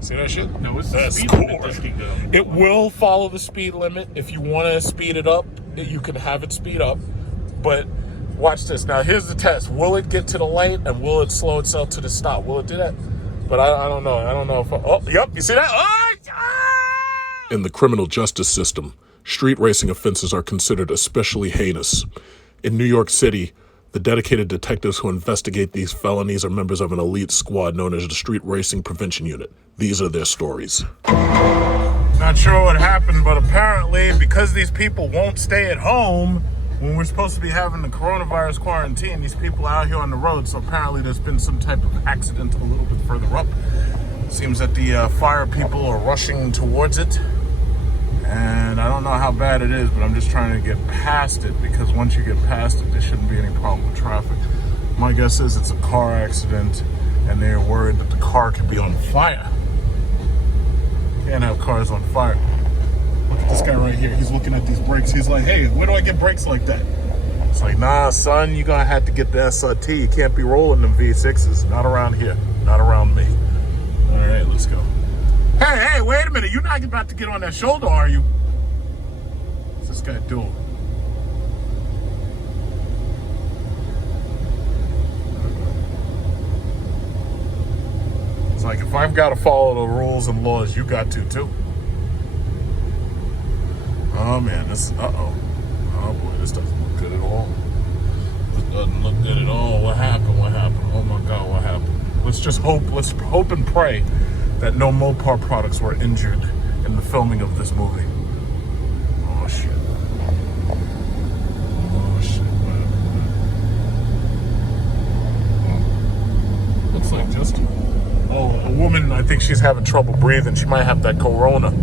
See that shit? No, it's the speed cool. limit this can go. It will follow the speed limit. If you want to speed it up, you can have it speed up. But watch this. Now, here's the test. Will it get to the light and will it slow itself to the stop? Will it do that? But I don't know. I don't know if... oh, yep. You see that? In the criminal justice system, street racing offenses are considered especially heinous. In New York City, the dedicated detectives who investigate these felonies are members of an elite squad known as the Street Racing Prevention Unit. These are their stories. Not sure what happened, but apparently because these people won't stay at home when we're supposed to be having the coronavirus quarantine, these people are out here on the road, so apparently there's been some type of accident a little bit further up. Seems that the fire people are rushing towards it. And I don't know how bad it is, but I'm just trying to get past it, because once you get past it, there shouldn't be any problem with traffic. My guess is it's a car accident, and they're worried that the car could be on fire. Can't have cars on fire. Look at this guy right here. He's looking at these brakes. He's like, hey, where do I get brakes like that? It's like, nah, son, you're going to have to get the SRT. You can't be rolling them V6s. Not around here. Not around me. All right, let's go. Hey, wait a minute. You're not about to get on that shoulder, are you? What's this guy doing? It's like, if I've got to follow the rules and laws, you got to too. Oh man, this, uh-oh. Oh boy, this doesn't look good at all. This doesn't look good at all. What happened? What happened? Oh my God, what happened? Let's hope and pray that no Mopar products were injured in the filming of this movie. Oh shit. Oh shit. Looks like just... oh, a woman, I think she's having trouble breathing. She might have that corona.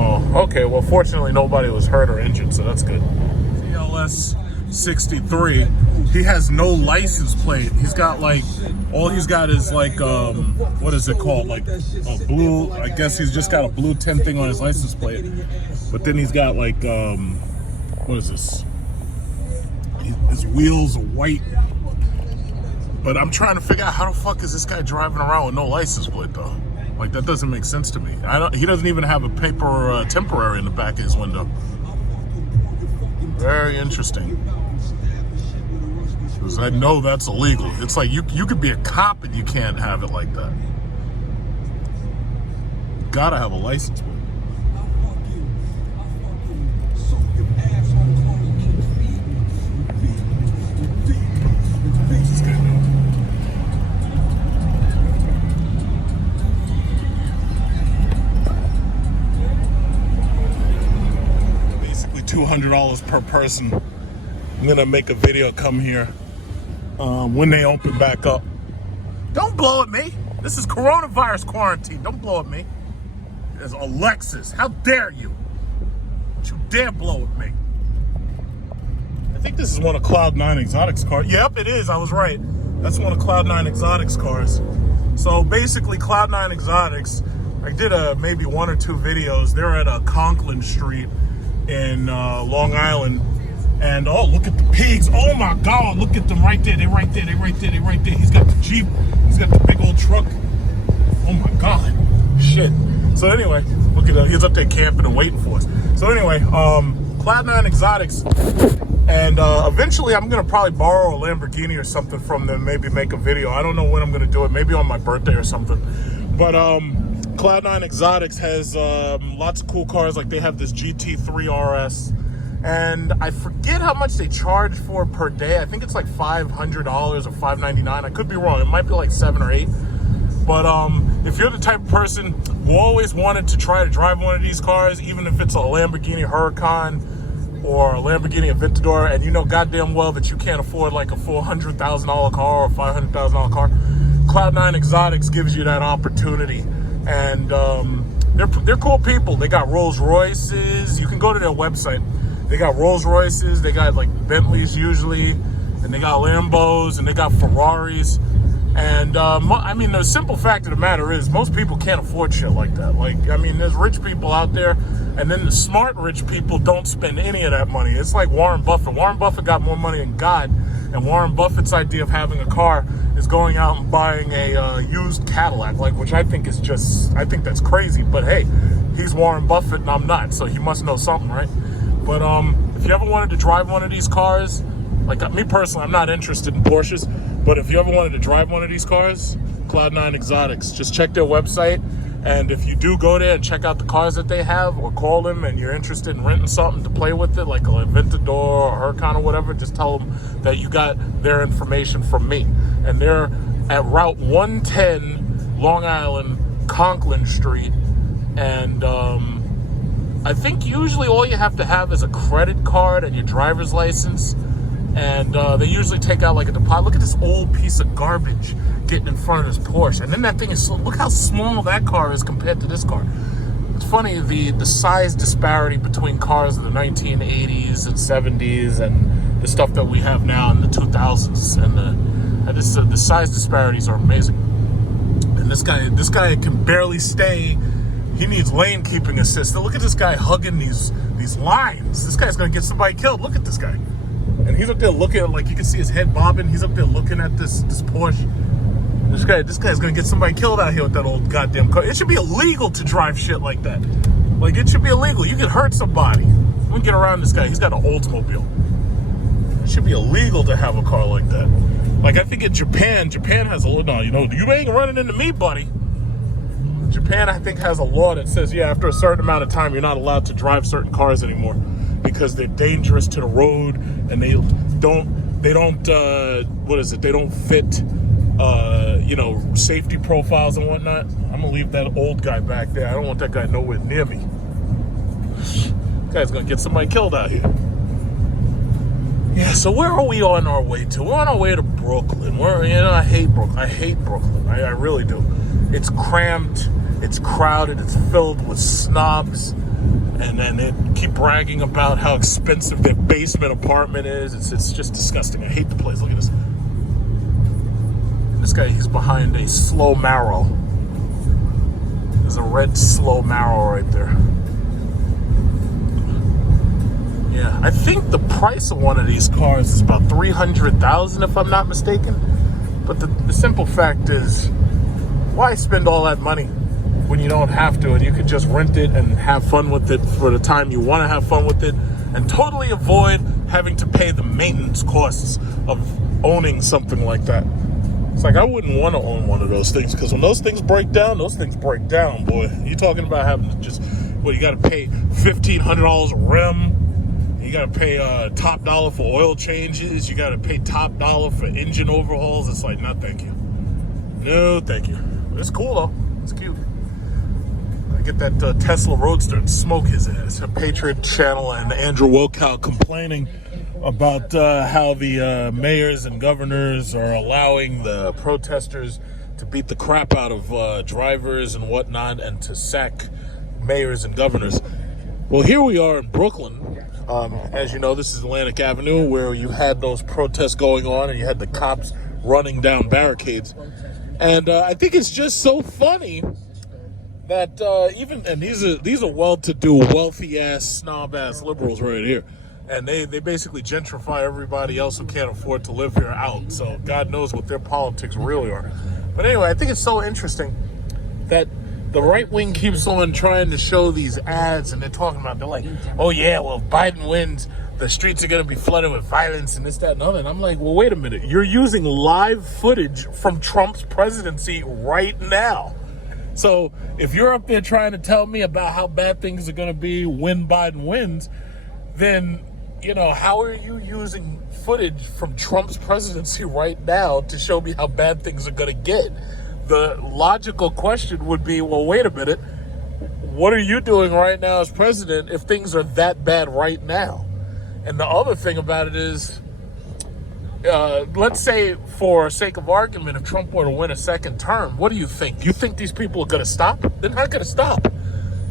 Oh, okay. Well, fortunately, nobody was hurt or injured, so that's good. CLS 63. He has no license plate. He's got like, all he's got is like, what is it called? Like a blue, I guess he's just got a blue tint thing on his license plate. But then he's got like, what is this? His wheels are white. But I'm trying to figure out how the fuck is this guy driving around with no license plate though? Like, that doesn't make sense to me. He doesn't even have a paper temporary in the back of his window. Very interesting. Because I know that's illegal. It's like you could be a cop and you can't have it like that. You gotta have a license plate. What's this guy doing? Basically $200 per person. I'm gonna make a video come here when they open back up. Don't blow at me. This is coronavirus quarantine. Don't blow at me. There's a Lexus. How dare you? Don't you dare blow at me. I think this is one of Cloud9 Exotic's cars. Yep, it is. I was right. That's one of Cloud9 Exotic's cars. So basically, Cloud9 Exotics, I did maybe one or two videos. They're at Conklin Street in Long Island. And oh, look at the pigs. Oh my God, look at them right there. They're right there. They're right there. They're right there. He's got the Jeep. He's got the big old truck. Oh my God. Shit. So anyway, look at him. He's up there camping and waiting for us. So anyway, Cloud9 Exotics. And eventually I'm going to probably borrow a Lamborghini or something from them. Maybe make a video. I don't know when I'm going to do it. Maybe on my birthday or something. But Cloud9 Exotics has lots of cool cars. Like they have this GT3 RS. And I forget how much they charge for per day. I think it's like $500 or $599. I could be wrong. It might be like 7 or 8. But if you're the type of person who always wanted to try to drive one of these cars, even if it's a Lamborghini Huracan or a Lamborghini Aventador, and you know goddamn well that you can't afford like a $400,000 car or $500,000 car, Cloud9 Exotics gives you that opportunity. And they're cool people. They got Rolls Royces. You can go to their website. They got Rolls Royces, they got like Bentleys usually, and they got Lambos, and they got Ferraris. And I mean, the simple fact of the matter is most people can't afford shit like that. Like, I mean, there's rich people out there, and then the smart rich people don't spend any of that money. It's like Warren Buffett. Warren Buffett got more money than God, And Warren Buffett's idea of having a car is going out and buying a used Cadillac, like, which I think is just, I think that's crazy. But hey, he's Warren Buffett and I'm not, so he must know something, right? But if you ever wanted to drive one of these cars, like me personally, I'm not interested in Porsches, but if you ever wanted to drive one of these cars, Cloud9 Exotics, just check their website. And if you do go there and check out the cars that they have, or call them and you're interested in renting something to play with it, like a Aventador or Huracan or whatever, just tell them that you got their information from me. And they're at Route 110, Long Island, Conklin Street. And I think usually all you have to have is a credit card and your driver's license. And they usually take out like a deposit. Look at this old piece of garbage getting in front of this Porsche. And then that thing is so, look how small that car is compared to this car. It's funny, the size disparity between cars of the 1980s and 70s and the stuff that we have now in the 2000s. And the size disparities are amazing. And this guy can barely stay. He needs lane keeping assist. Look at this guy hugging these lines. This guy's gonna get somebody killed. Look at this guy. And he's up there looking at, like, you can see his head bobbing. He's up there looking at this Porsche. This guy's gonna get somebody killed out here with that old goddamn car. It should be illegal to drive shit like that. Like, it should be illegal. You could hurt somebody. Let me get around this guy. He's got an Oldsmobile. It should be illegal to have a car like that. Like, I think in Japan has a law. No, you ain't running into me, buddy. Japan, I think, has a law that says, yeah, after a certain amount of time, you're not allowed to drive certain cars anymore because they're dangerous to the road and they don't fit safety profiles and whatnot. I'm gonna leave that old guy back there. I don't want that guy nowhere near me. This guy's gonna get somebody killed out here. Yeah, so where are we on our way to? We're on our way to Brooklyn. I hate Brooklyn. I really do. It's cramped, it's crowded, it's filled with snobs. And then they keep bragging about how expensive their basement apartment is. It's just disgusting. I hate the place. Look at this. This guy, he's behind a slow Marrow. There's a red slow Marrow right there. Yeah, I think the price of one of these cars is about $300,000 if I'm not mistaken. But the simple fact is, why spend all that money when you don't have to, and you could just rent it and have fun with it for the time you want to have fun with it and totally avoid having to pay the maintenance costs of owning something like that. It's like, I wouldn't want to own one of those things, because when those things break down, boy. You're talking about having to just, you got to pay $1,500 a rim. You got to pay top dollar for oil changes. You got to pay top dollar for engine overhauls. It's like, no, thank you. No, thank you. It's cool, though. It's cute. Get that Tesla Roadster and smoke his ass. A Patriot Channel and Andrew Wilkow complaining about how the mayors and governors are allowing the protesters to beat the crap out of drivers and whatnot and to sack mayors and governors. Well, here we are in Brooklyn. As you know, this is Atlantic Avenue, where you had those protests going on and you had the cops running down barricades. And I think it's just so funny that these are well-to-do, wealthy-ass, snob-ass liberals right here. And they basically gentrify everybody else who can't afford to live here out. So God knows what their politics really are. But anyway, I think it's so interesting that the right wing keeps on trying to show these ads, and they're like, oh yeah, well, if Biden wins, the streets are going to be flooded with violence and this, that, and other. And I'm like, well, wait a minute. You're using live footage from Trump's presidency right now. So if you're up there trying to tell me about how bad things are going to be when Biden wins, then, how are you using footage from Trump's presidency right now to show me how bad things are going to get? The logical question would be, well, wait a minute. What are you doing right now as president if things are that bad right now? And the other thing about it is, let's say, for sake of argument, if Trump were to win a second term, what do you think? Do you think these people are going to stop? They're not going to stop.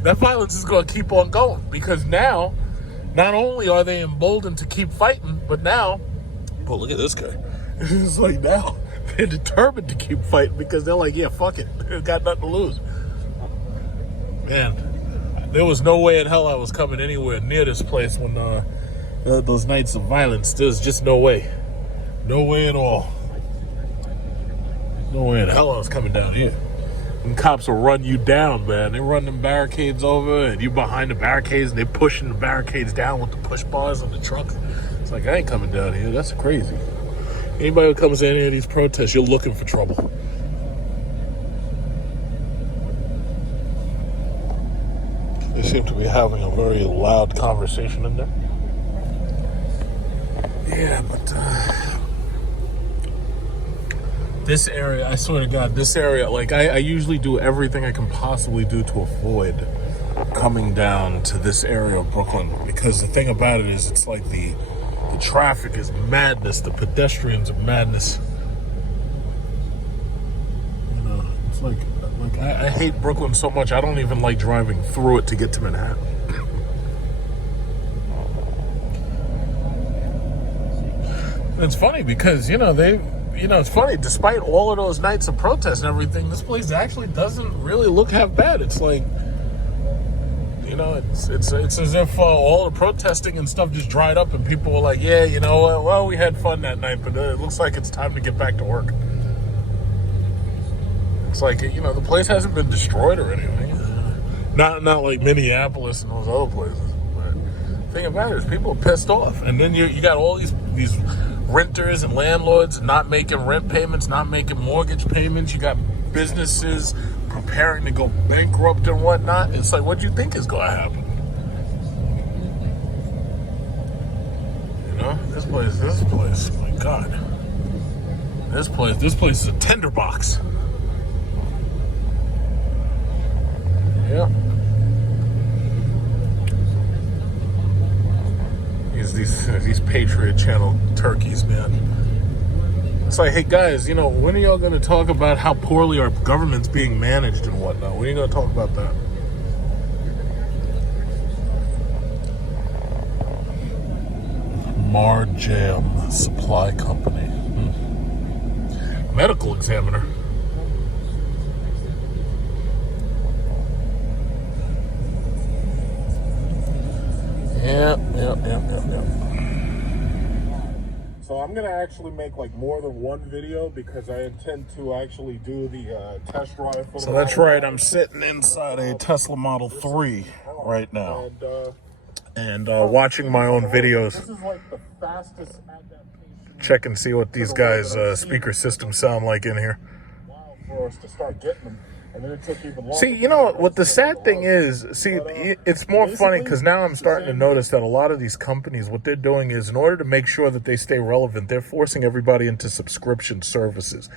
That violence is going to keep on going, because now, not only are they emboldened to keep fighting, but now, look at this guy. It's like now they're determined to keep fighting because they're like, yeah, fuck it. They've got nothing to lose. Man, there was no way in hell I was coming anywhere near this place when those nights of violence. There's just no way. No way at all. No way in hell I was coming down here. And cops will run you down, man. They run them barricades over, and you behind the barricades, and they're pushing the barricades down with the push bars on the trucks. It's like, I ain't coming down here. That's crazy. Anybody who comes to any of these protests, you're looking for trouble. They seem to be having a very loud conversation in there. Yeah, but this area, I swear to God, this area, like I usually do everything I can possibly do to avoid coming down to this area of Brooklyn, because the thing about it is, it's like the traffic is madness, the pedestrians are madness. You know, it's like I hate Brooklyn so much, I don't even like driving through it to get to Manhattan. It's funny because, it's funny, despite all of those nights of protest and everything, this place actually doesn't really look half bad. It's like, it's as if all the protesting and stuff just dried up and people were like, yeah, well, we had fun that night, but it looks like it's time to get back to work. It's like, the place hasn't been destroyed or anything. Not like Minneapolis and those other places. But the thing about it is people are pissed off. And then you got all these renters and landlords not making rent payments, not making mortgage payments. You got businesses preparing to go bankrupt and whatnot. It's like, what do you think is going to happen? This place, my God. This place is a tinderbox. Yeah. These Patriot Channel turkeys, man. It's like, hey guys, when are y'all going to talk about how poorly our government's being managed and whatnot? When are you going to talk about that? Marjam Supply Company. Medical examiner. Yep. So I'm gonna actually make more than one video because I intend to actually do the test drive for the. So that's right. I'm sitting inside a Tesla Model 3 right now, and watching my own videos. This is like the fastest adaptation. Check and see what these guys' speaker systems sound like in here. Wow, for us to start getting them. And then it took even longer. See, what the sad thing is, it's more funny because now I'm starting to notice that a lot of these companies, what they're doing is, in order to make sure that they stay relevant, they're forcing everybody into subscription services.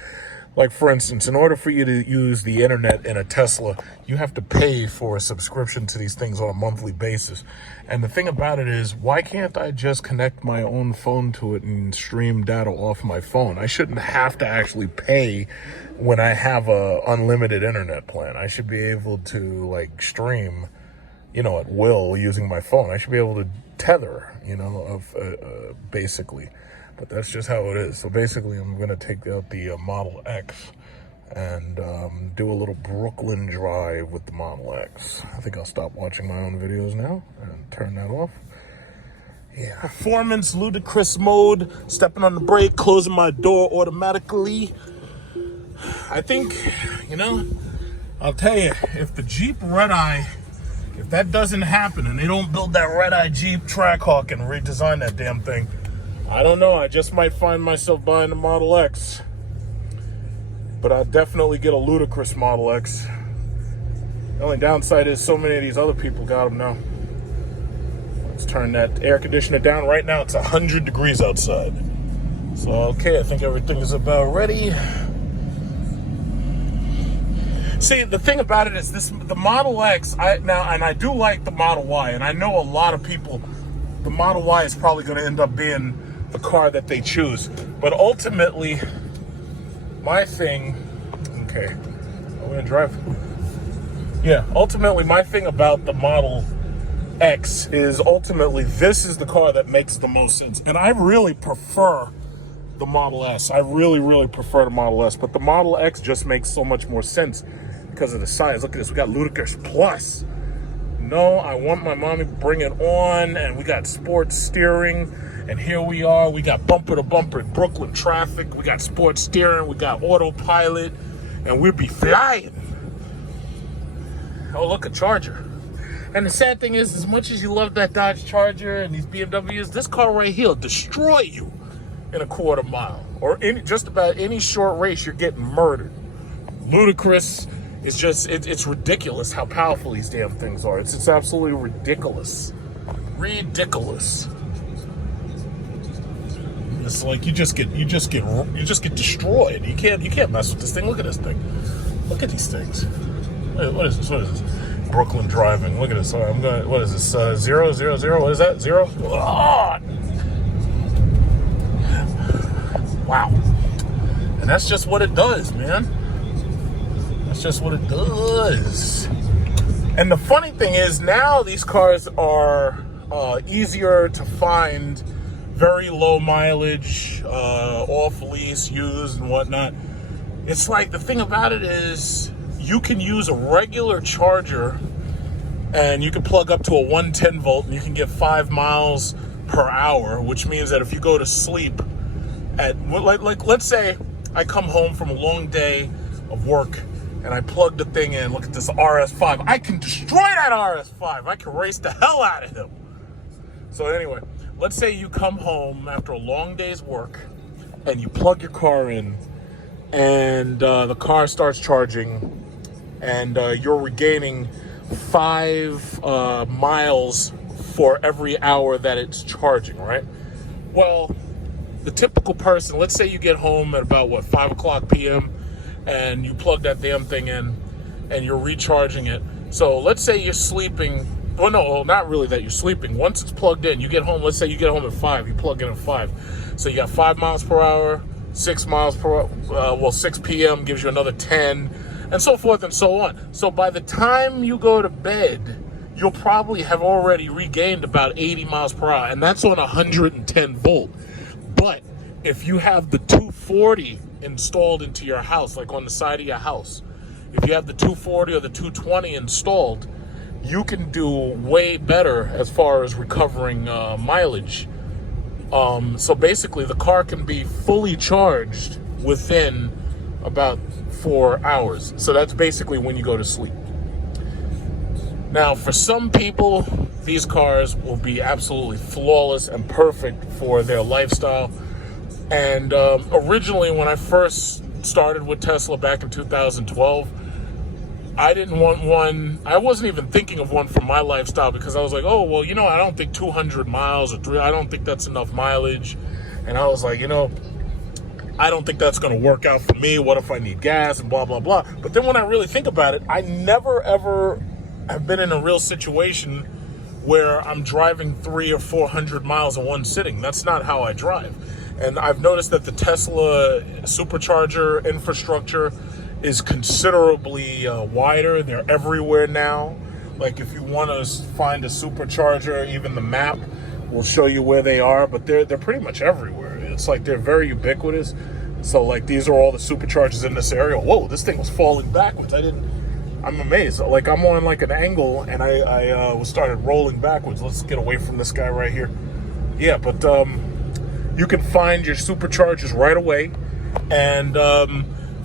Like, for instance, in order for you to use the internet in a Tesla, you have to pay for a subscription to these things on a monthly basis. And the thing about it is, why can't I just connect my own phone to it and stream data off my phone? I shouldn't have to actually pay when I have a unlimited internet plan. I should be able to, stream, at will using my phone. I should be able to tether, basically. But that's just how it is. So basically, I'm going to take out the Model X and do a little Brooklyn drive with the Model X. I think I'll stop watching my own videos now and turn that off. Yeah. Performance, ludicrous mode, stepping on the brake, closing my door automatically. I think, I'll tell you, if the Jeep Red Eye, if that doesn't happen and they don't build that Red Eye Jeep Trackhawk and redesign that damn thing, I don't know. I just might find myself buying the Model X. But I'll definitely get a ludicrous Model X. The only downside is so many of these other people got them now. Let's turn that air conditioner down. Right now it's 100 degrees outside. So, okay, I think everything is about ready. See, the thing about it is the Model X, and I do like the Model Y, and I know a lot of people, the Model Y is probably going to end up being the car that they choose. But ultimately, my thing, okay, I'm going to drive. Yeah, ultimately, my thing about the Model X is ultimately this is the car that makes the most sense. And I really prefer the Model S. I really, really prefer the Model S. But the Model X just makes so much more sense because of the size. Look at this. We got Ludicrous Plus. No, I want my mommy to bring it on. And we got sports steering. And here we are. We got bumper to bumper Brooklyn traffic. We got sports steering. We got autopilot. And we'll be flying. Oh, look, a Charger. And the sad thing is, as much as you love that Dodge Charger and these BMWs, this car right here will destroy you in a quarter mile. Or just about any short race, you're getting murdered. Ludicrous. It's just, it's ridiculous how powerful these damn things are. It's absolutely ridiculous. Ridiculous. It's like you just get destroyed. You can't mess with this thing. Look at this thing. Look at these things. What is this? What is this? Brooklyn driving. Look at this. I'm gonna. What is this? 0, 0, 0. What is that? 0. Oh! Wow. And that's just what it does, man. That's just what it does. And the funny thing is, now these cars are easier to find, very low mileage, off lease, used, and whatnot. It's like the thing about it is, you can use a regular charger and you can plug up to a 110 volt and you can get 5 miles per hour, which means that if you go to sleep at, like let's say I come home from a long day of work and I plug the thing in, look at this RS5. I can destroy that RS5. I can race the hell out of him. So anyway, let's say you come home after a long day's work and you plug your car in and the car starts charging and you're regaining 5 miles for every hour that it's charging, right? Well, the typical person, let's say you get home at about, 5 o'clock p.m., and you plug that damn thing in, and you're recharging it. So let's say you're sleeping. Well, no, not really that you're sleeping. Once it's plugged in, you get home, let's say you get home at 5, you plug in at 5. So you got 5 miles per hour, 6 miles per hour, 6 p.m. gives you another 10, and so forth and so on. So by the time you go to bed, you'll probably have already regained about 80 miles per hour, and that's on 110 volt. But if you have the 240 installed into your house, like on the side of your house, if you have the 240 or the 220 installed, you can do way better as far as recovering mileage. So basically, the car can be fully charged within about 4 hours. So that's basically when you go to sleep. Now, for some people, these cars will be absolutely flawless and perfect for their lifestyle. And originally, when I first started with Tesla back in 2012, I didn't want one. I wasn't even thinking of one for my lifestyle because I was like, oh, well, I don't think 200 miles or I don't think that's enough mileage. And I was like, I don't think that's going to work out for me. What if I need gas and blah, blah, blah. But then when I really think about it, I never, ever have been in a real situation where I'm driving 300 or 400 miles in one sitting. That's not how I drive. And I've noticed that the Tesla supercharger infrastructure is considerably wider. They're everywhere now. Like if you want to find a supercharger, even the map will show you where they are, but they're pretty much everywhere. It's like they're very ubiquitous. So like these are all the superchargers in this area. Whoa, this thing was falling backwards. I'm amazed. Like I'm on like an angle and I was started rolling backwards. Let's get away from this guy right here. Yeah, but you can find your superchargers right away. And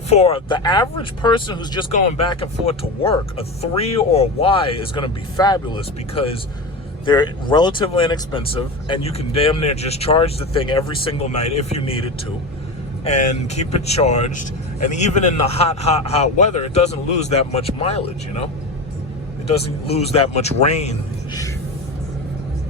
for the average person who's just going back and forth to work, a 3 or a Y is going to be fabulous because they're relatively inexpensive and you can damn near just charge the thing every single night if you needed to and keep it charged. And even in the hot weather, it doesn't lose that much mileage, It doesn't lose that much range.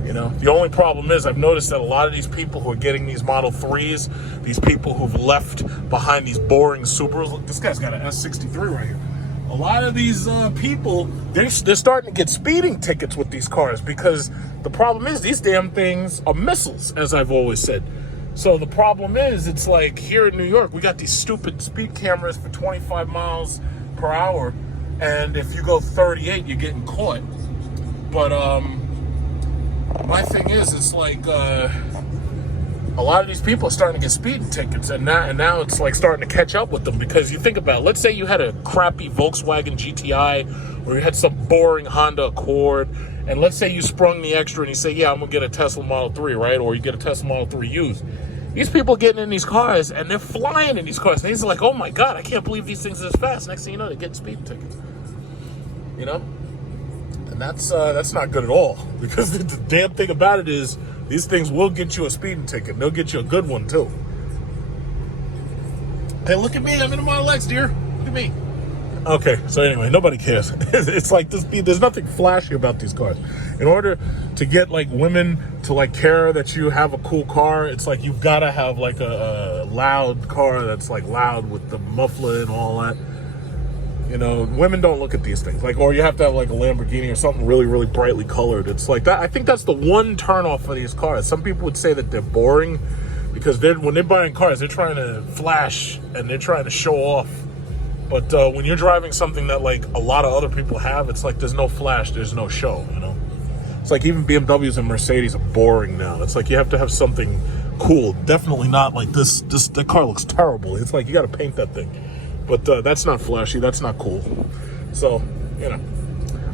The only problem is I've noticed that a lot of these people who are getting these Model 3s, these people who've left behind these boring Subarus, look, this guy's got an S63 right here. A lot of these people, they're starting to get speeding tickets with these cars because the problem is these damn things are missiles, as I've always said. So the problem is, it's like here in New York, we got these stupid speed cameras for 25 miles per hour. And if you go 38, you're getting caught. But my thing is, it's like a lot of these people are starting to get speeding tickets, and now it's like starting to catch up with them. Because you think about it, let's say you had a crappy Volkswagen GTI, or you had some boring Honda Accord, and let's say you sprung the extra and you say, yeah, I'm gonna get a Tesla Model 3, right? Or you get a Tesla Model 3 used. These people are getting in these cars and they're flying in these cars. And they're like, oh my God, I can't believe these things are this fast. Next thing you know, they're getting speeding tickets. You know? And that's not good at all. Because the damn thing about it is, these things will get you a speeding ticket. They'll get you a good one too. Hey, look at me. I'm in a Model X, dear. Look at me. Okay, so anyway, nobody cares. It's like there's nothing flashy about these cars. In order to get like women to like care that you have a cool car, it's like you've got to have like a loud car that's like loud with the muffler and all that. You know, women don't look at these things. Like, or you have to have like a Lamborghini or something really, really brightly colored. It's like that. I think that's the one turnoff for these cars. Some people would say that they're boring because when they're buying cars, they're trying to flash and they're trying to show off. But when you're driving something that like a lot of other people have, it's like there's no flash, there's no show, you know? It's like even BMWs and Mercedes are boring now. It's like you have to have something cool. Definitely not like this. That car looks terrible. It's like you got to paint that thing. But that's not flashy. That's not cool. So, you know,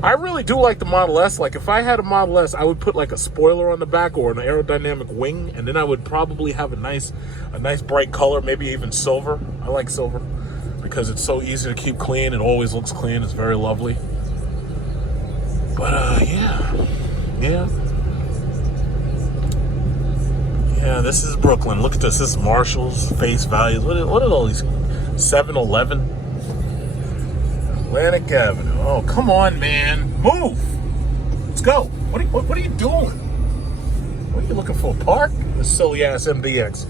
I really do like the Model S. Like if I had a Model S, I would put like a spoiler on the back or an aerodynamic wing, and then I would probably have a nice bright color, maybe even silver. I like silver because it's so easy to keep clean. It always looks clean. It's very lovely. But yeah, this is Brooklyn. Look at this. This is Marshall's, Face Values. What are all these? 7-Eleven, Atlantic Avenue. Oh, come on, man. Move. Let's go. What are you doing? What are you looking for? Park? This silly ass MDX.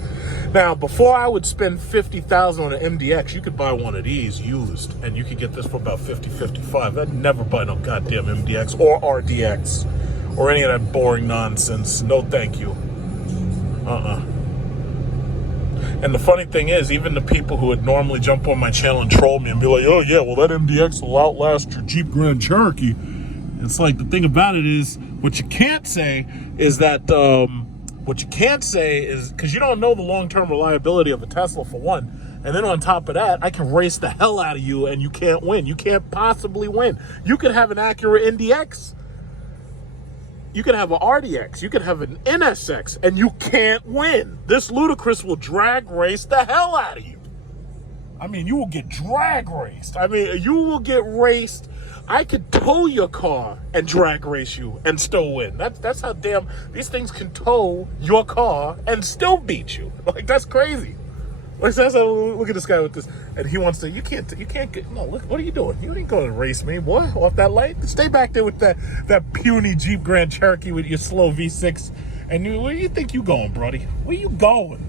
Now, before I would spend $50,000 on an MDX, you could buy one of these used, and you could get this for about $50, $55. I'd never buy no goddamn MDX or RDX or any of that boring nonsense. No, thank you. And the funny thing is, even the people who would normally jump on my channel and troll me and be like, oh yeah, well that MDX will outlast your Jeep Grand Cherokee. It's like, the thing about it is, what you can't say is, because you don't know the long-term reliability of a Tesla for one. And then on top of that, I can race the hell out of you and you can't win. You can't possibly win. You could have an Acura NDX. You could have an RDX, you could have an NSX, and you can't win. This ludicrous will drag race the hell out of you. I mean, you will get drag raced. I mean, you will get raced. I could tow your car and drag race you and still win. That's how damn these things can tow your car and still beat you. Like, that's crazy. Look at this guy with this, and he wants to. You can't get. No, look. What are you doing? You ain't going to race me, boy. Off that light. Stay back there with that puny Jeep Grand Cherokee with your slow V6. And where do you think you going, brody? Where you going?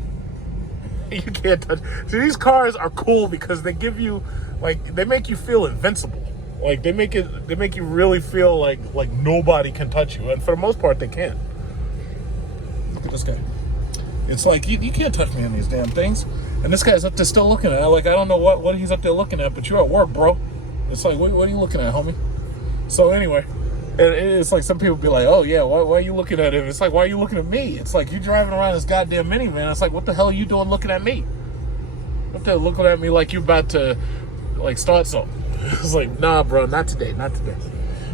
You can't touch. See, these cars are cool because they give you, like, they make you feel invincible. Like they make you really feel like nobody can touch you, and for the most part, they can. Look at this guy. It's like you can't touch me on these damn things. And this guy's up there still looking at it. Like, I don't know what he's up there looking at, but you're at work, bro. It's like, what are you looking at, homie? So anyway, it's like some people be like, oh, yeah, why are you looking at him? It's like, why are you looking at me? It's like, you driving around this goddamn minivan. It's like, what the hell are you doing looking at me? Up there looking at me like you about to, like, start something. It's like, nah, bro, not today.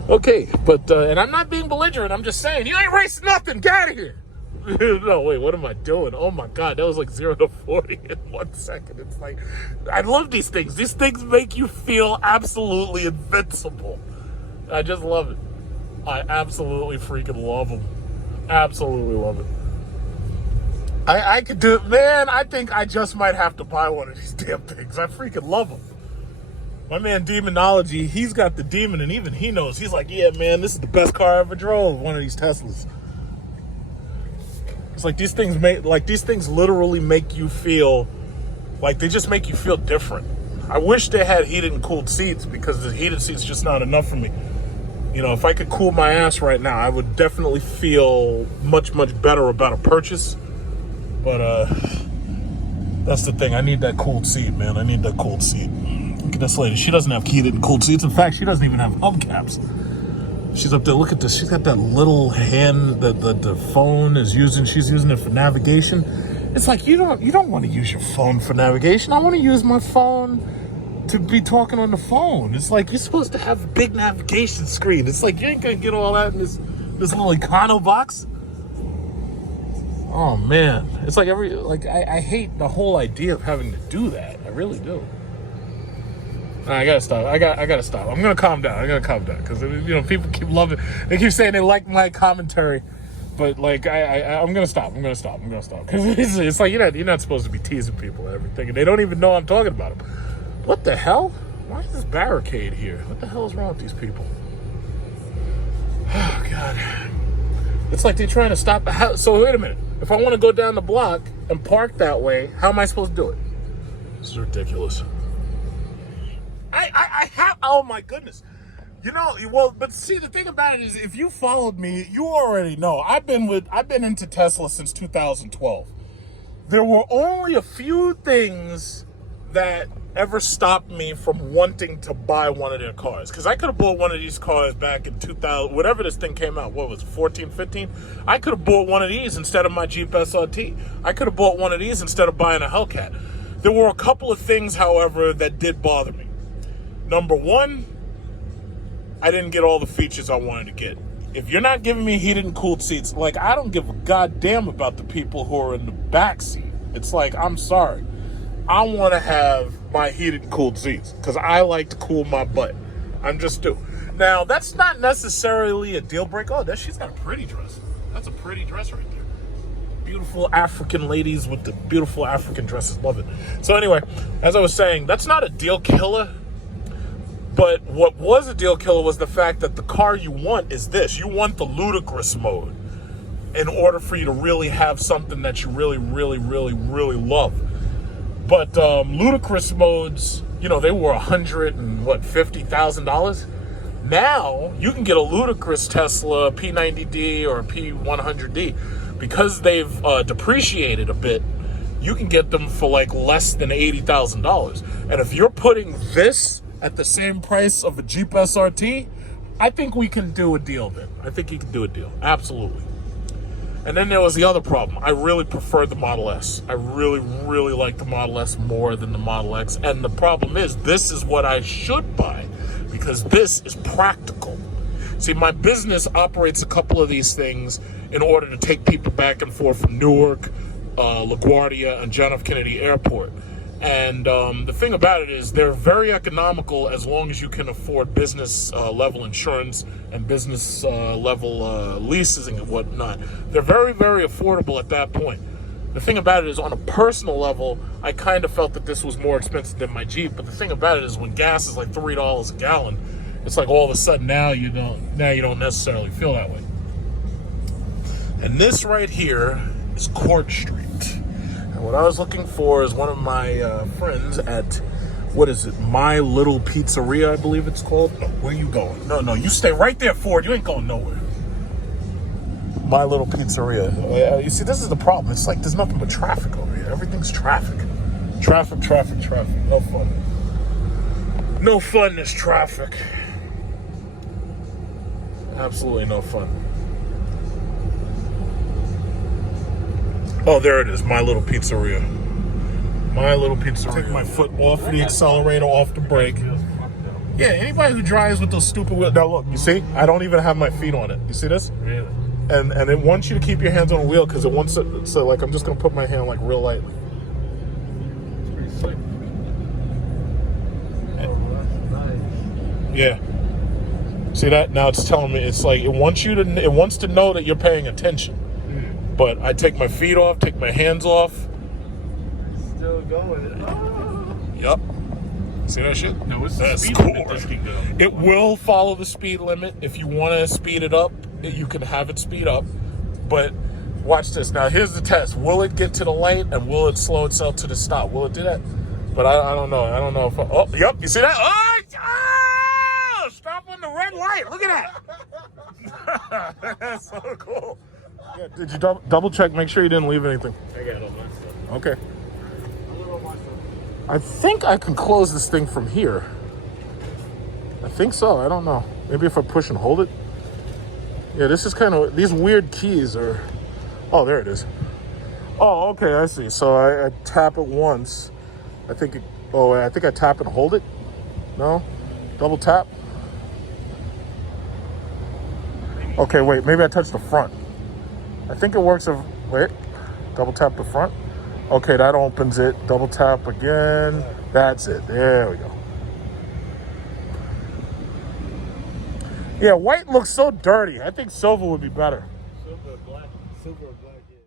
Okay, but, and I'm not being belligerent. I'm just saying, you ain't racing nothing. Get out of here. No, wait, what am I doing? Oh my God, that was like 0 to 40 in 1 second. It's like, I love these things. These things make you feel absolutely invincible. I just love it. I absolutely freaking love them. Absolutely love it. I could do it, man. I think I just might have to buy one of these damn things. I freaking love them. My man Demonology, he's got the demon, and even he knows. He's like, yeah, man, this is the best car I ever drove. One of these Teslas. It's like these things literally make you feel like, they just make you feel different. I wish they had heated and cooled seats, because the heated seats just not enough for me. You know, if I could cool my ass right now, I would definitely feel much, much better about a purchase. But that's the thing. I need that cooled seat, man. I need that cooled seat. Look at this lady. She doesn't have heated and cooled seats. In fact, she doesn't even have hubcaps. She's up there. Look at this. She's got that little hand that the phone is using. She's using it for navigation. It's like you don't want to use your phone for navigation. I want to use my phone to be talking on the phone. It's like you're supposed to have a big navigation screen. It's like you ain't gonna get all that in this little econo box. Oh man, it's like I hate the whole idea of having to do that. I really do. I gotta stop. I gotta stop. I'm gonna calm down. Because people keep loving. They keep saying they like my commentary, but like I'm gonna stop. Because it's like you're not supposed to be teasing people and everything, and they don't even know I'm talking about them. What the hell? Why is this barricade here? What the hell is wrong with these people? Oh God! It's like they're trying to stop. So wait a minute. If I want to go down the block and park that way, how am I supposed to do it? This is ridiculous. I have, oh my goodness. But see, the thing about it is, if you followed me, you already know. I've been into Tesla since 2012. There were only a few things that ever stopped me from wanting to buy one of their cars. Because I could have bought one of these cars back in 2000, whatever this thing came out, what was it, 14, 15? I could have bought one of these instead of my Jeep SRT. I could have bought one of these instead of buying a Hellcat. There were a couple of things, however, that did bother me. Number one, I didn't get all the features I wanted to get. If you're not giving me heated and cooled seats, like, I don't give a goddamn about the people who are in the back seat. It's like, I'm sorry. I want to have my heated and cooled seats because I like to cool my butt. I'm just do. Now, that's not necessarily a deal breaker. Oh, she's got a pretty dress. That's a pretty dress right there. Beautiful African ladies with the beautiful African dresses. Love it. So anyway, as I was saying, that's not a deal killer. But what was a deal killer was the fact that the car you want is this. You want the ludicrous mode in order for you to really have something that you really, really, really, really love. But ludicrous modes, they were $150,000. Now you can get a ludicrous Tesla P90D or P100D because they've depreciated a bit. You can get them for like less than $80,000. And if you're putting this at the same price of a Jeep SRT, I think we can do a deal then. I think you can do a deal. Absolutely. And then there was the other problem. I really preferred the Model S. I really, really like the Model S more than the Model X. And the problem is, this is what I should buy because this is practical. See, my business operates a couple of these things in order to take people back and forth from Newark, LaGuardia, and John F. Kennedy Airport. And the thing about it is they're very economical as long as you can afford business level insurance and business level leases and whatnot. They're very, very affordable at that point. The thing about it is on a personal level, I kind of felt that this was more expensive than my Jeep. But the thing about it is when gas is like $3 a gallon, it's like all of a sudden now you don't necessarily feel that way. And this right here is Court Street. And what I was looking for is one of my friends at, what is it, My Little Pizzeria, I believe it's called. No, where are you going? No, you stay right there, Ford. You ain't going nowhere. My Little Pizzeria. You see, this is the problem. It's like there's nothing but traffic over here. Everything's traffic. Traffic. No fun. No fun, this traffic. Absolutely no fun. Oh, there it is. My Little Pizzeria. My Little Pizzeria. Take my foot off the accelerator, off the brake. Yeah, anybody who drives with those stupid wheels. Now look, you see? I don't even have my feet on it. You see this? Really? And it wants you to keep your hands on the wheel because it wants it. So like, I'm just gonna put my hand like real lightly. It's pretty slick. Oh, that's nice. Yeah. See that? Now it's telling me. It's like it wants to know that you're paying attention. But I take my feet off, take my hands off. Still going. Yep. See that shit? No, it's that's the speed cool. limit this can go. It will follow the speed limit. If you want to speed it up, you can have it speed up. But watch this. Now here's the test. Will it get to the light and will it slow itself to the stop? Will it do that? But I don't know. I don't know if oh, yep. You see that? Oh, stop on the red light. Look at that. That's so cool. Yeah, did you double check? Make sure you didn't leave anything. I got all my stuff. Okay. I think I can close this thing from here. I think so. I don't know. Maybe if I push and hold it. Yeah, this is kind of, these weird keys are, oh, there it is. Oh, okay, I see. So I tap it once. I think it, oh, I think I tap and hold it. No? Double tap? Okay, wait, maybe I touched the front. I think it works if, wait, double tap the front. Okay, that opens it. Double tap again. That's it. There we go. Yeah, white looks so dirty. I think silver would be better. Silver, black, yeah.